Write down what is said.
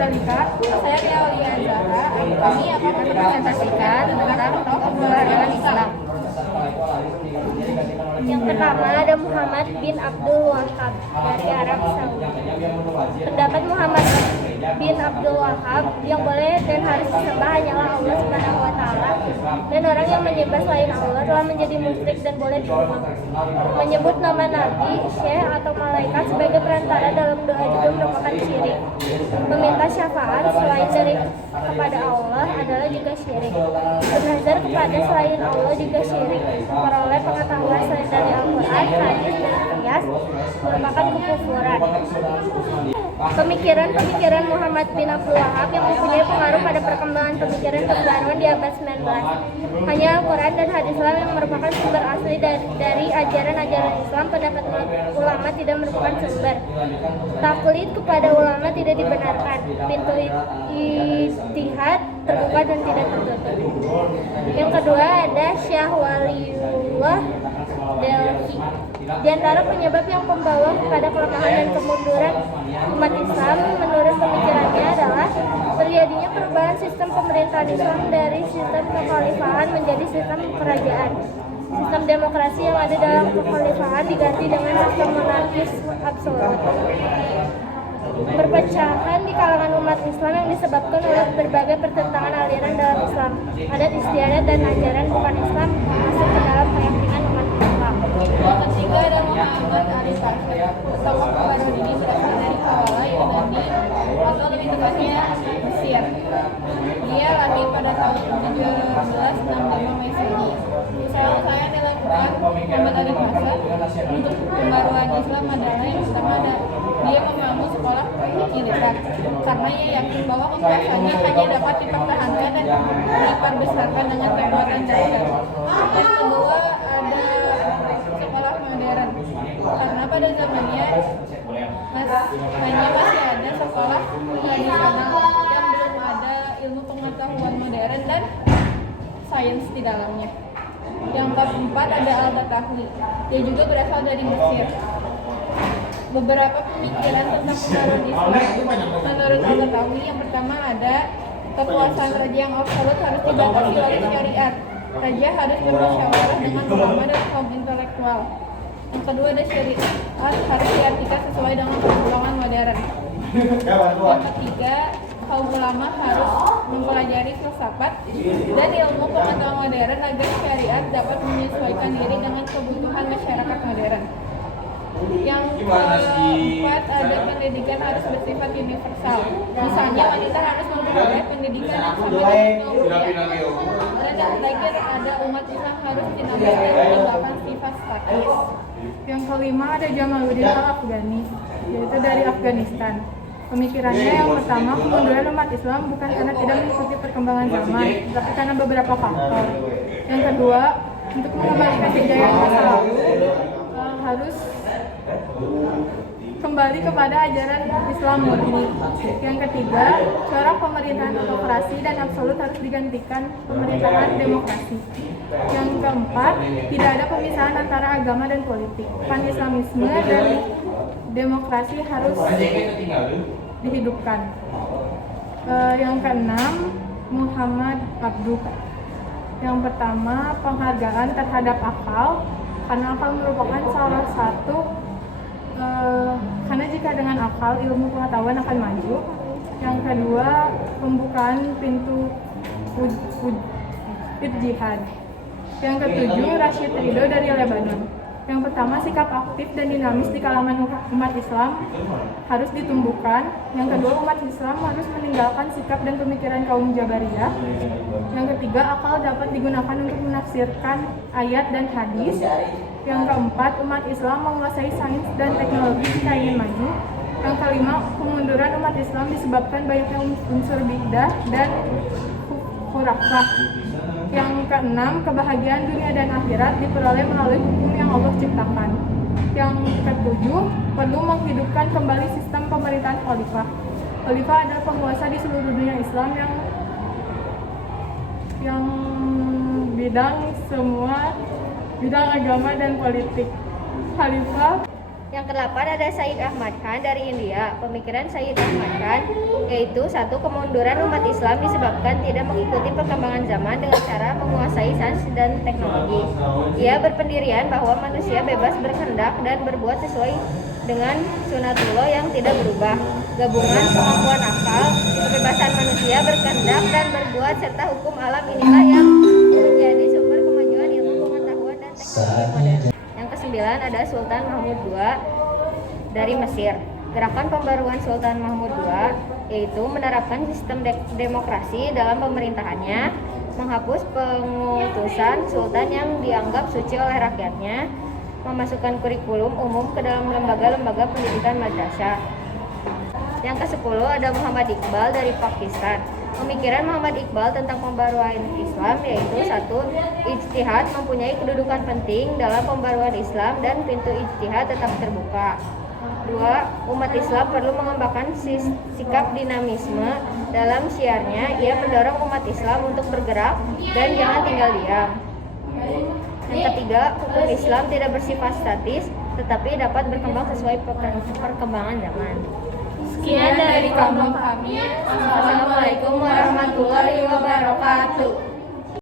Zalika. Saya Tia Aulia Zahra. Kami akan mempresentasikan tentang tokoh peradaban Islam. Yang pertama ada Muhammad bin Abdul Wahhab dari Arab Saudi. Pendapat Muhammad bin Abdul Wahhab yang boleh dan harus disembah hanyalah Allah Subhanahu wa taala, dan orang yang menyembah selain Allah telah menjadi musyrik dan boleh dibunuh. Menyebut nama nabi, syekh atau malaikat sebagai perantara dalam doa juga merupakan syirik. Meminta syafaat selain dari kepada Allah adalah juga syirik. Bernazar kepada selain Allah juga syirik. Memperoleh pengetahuan selain dari Al-Quran, hadis, dan qiyas merupakan kekufuran. Pemikiran Muhammad bin Abdul Wahhab yang mempunyai pengaruh pada perkembangan pemikiran kebaruan di abad 19. Hanya Al-Quran dan hadislah yang merupakan sumber asli dari ajaran-ajaran Islam. Pendapat ulama tidak merupakan sumber. Taklid kepada ulama tidak dibenarkan. Pintu ijtihad terbuka dan tidak tertutup. Yang kedua ada Syekh Waliullah Delhi. Di antara penyebab yang membawa kepada kelemahan dan kemunduran umat Islam menurut pemikirannya adalah terjadinya perubahan sistem pemerintahan Islam dari sistem kekhalifahan menjadi sistem kerajaan. Sistem demokrasi yang ada dalam kekhalifahan diganti dengan sistem monarkis absolut. Perpecahan di kalangan umat Islam yang disebabkan oleh berbagai pertentangan aliran dalam Islam. Adat istiadat dan ajaran bukan Islam masuk ke dalam keyakinan umat Islam. Yang ketiga ada Muhammad Al-Bashir. Tokoh kebaruan ini berasal dari Kawala, Yunani, atau lebih tepatnya Mesir. Dia lahir pada tahun 1765 Masehi. Usaha-usaha yang dilakukan Muhammad Al-Bashir untuk pembaruan Islam adalah yang pertama dia membangun sekolah militer karena ia yakin bahwa kekuasaannya hanya dapat dipertahankan dan diperbesarkan dengan kekuatan militer. Yang kedua ada sekolah modern karena pada zamannya hanya masih ada sekolah tradisional yang belum ada ilmu pengetahuan modern dan sains di dalamnya. Yang keempat ada Al-Batahli, dia juga berasal dari Mesir. Beberapa pemikiran tentang pembaruan Islam menurut Al-Batahli, yang pertama ada kekuasaan raja yang absolut harus dibatasi oleh syariat. Raja harus bermusyawarah dengan ulama dan kaum intelektual. Yang kedua ada syariat harus diartikan sesuai dengan perkembangan modern. Yang ketiga, kaum ulama harus mempelajari filsafat dan ilmu pengetahuan modern agar syariat dapat menyesuaikan diri dengan kebutuhan masyarakat modern. Yang keempat ada pendidikan harus bersifat universal. Misalnya wanita harus memperoleh pendidikan yang sama dengan kaum pria. Dan yang terakhir ada umat Islam harus dinamis dan meninggalkan sifat statis. Yang kelima ada Jamaluddin Al-Afghani, yaitu dari Afghanistan. Pemikirannya yang pertama, kemunduran umat Islam bukan karena tidak mengikuti perkembangan zaman, tapi karena beberapa faktor. Yang kedua, untuk mengembalikan kejayaan masa lalu harus kembali kepada ajaran Islam murni. Yang ketiga, corak pemerintahan autokrasi dan absolut harus digantikan pemerintahan demokrasi. Yang keempat, tidak ada pemisahan antara agama dan politik. Pan-Islamisme dan demokrasi harus dihidupkan. Yang keenam, Muhammad Abduh. Yang pertama, penghargaan terhadap akal, karena akal merupakan salah satu karena jika dengan akal ilmu pengetahuan akan maju. Yang kedua, pembukaan pintu jihad. Yang ketujuh, Rashid Ridho dari Lebanon. Yang pertama, sikap aktif dan dinamis di kalangan umat Islam harus ditumbuhkan. Yang kedua, umat Islam harus meninggalkan sikap dan pemikiran kaum Jabariyah. Yang ketiga, akal dapat digunakan untuk menafsirkan ayat dan hadis. Yang keempat, umat Islam menguasai sains dan teknologi jika ingin maju. Yang kelima, kemunduran umat Islam disebabkan banyaknya unsur bidah dan khurafah. Yang keenam, kebahagiaan dunia dan akhirat diperoleh melalui hukum yang Allah ciptakan. Yang ketujuh, perlu menghidupkan kembali sistem pemerintahan khalifah. Khalifah adalah penguasa di seluruh dunia Islam yang bidang agama dan politik. Khalifah Yang kedelapan ada Said Ahmad Khan dari India. Pemikiran Said Ahmad Khan yaitu satu, kemunduran umat Islam disebabkan tidak mengikuti perkembangan zaman dengan cara menguasai sains dan teknologi. Ia berpendirian bahwa manusia bebas berkehendak dan berbuat sesuai dengan sunatullah yang tidak berubah. Gabungan kemampuan akal, kebebasan manusia berkehendak dan berbuat serta hukum alam inilah yang menjadi sumber kemajuan ilmu pengetahuan dan teknologi modern. Yang kesembilan ada Sultan Mahmud II dari Mesir. Gerakan pembaruan Sultan Mahmud II yaitu menerapkan sistem demokrasi dalam pemerintahannya, menghapus pengutusan sultan yang dianggap suci oleh rakyatnya, memasukkan kurikulum umum ke dalam lembaga-lembaga pendidikan madrasah. Yang ke-10 ada Muhammad Iqbal dari Pakistan. Pemikiran Muhammad Iqbal tentang pembaruan Islam yaitu satu, ijtihad mempunyai kedudukan penting dalam pembaruan Islam dan pintu ijtihad tetap terbuka. Dua, umat Islam perlu mengembangkan sikap dinamisme dalam syiarnya. Ia mendorong umat Islam untuk bergerak dan jangan tinggal diam. Yang ketiga, hukum Islam tidak bersifat statis tetapi dapat berkembang sesuai perkembangan zaman. Sekian dari kelompok kami. Assalamualaikum warahmatullahi wabarakatuh.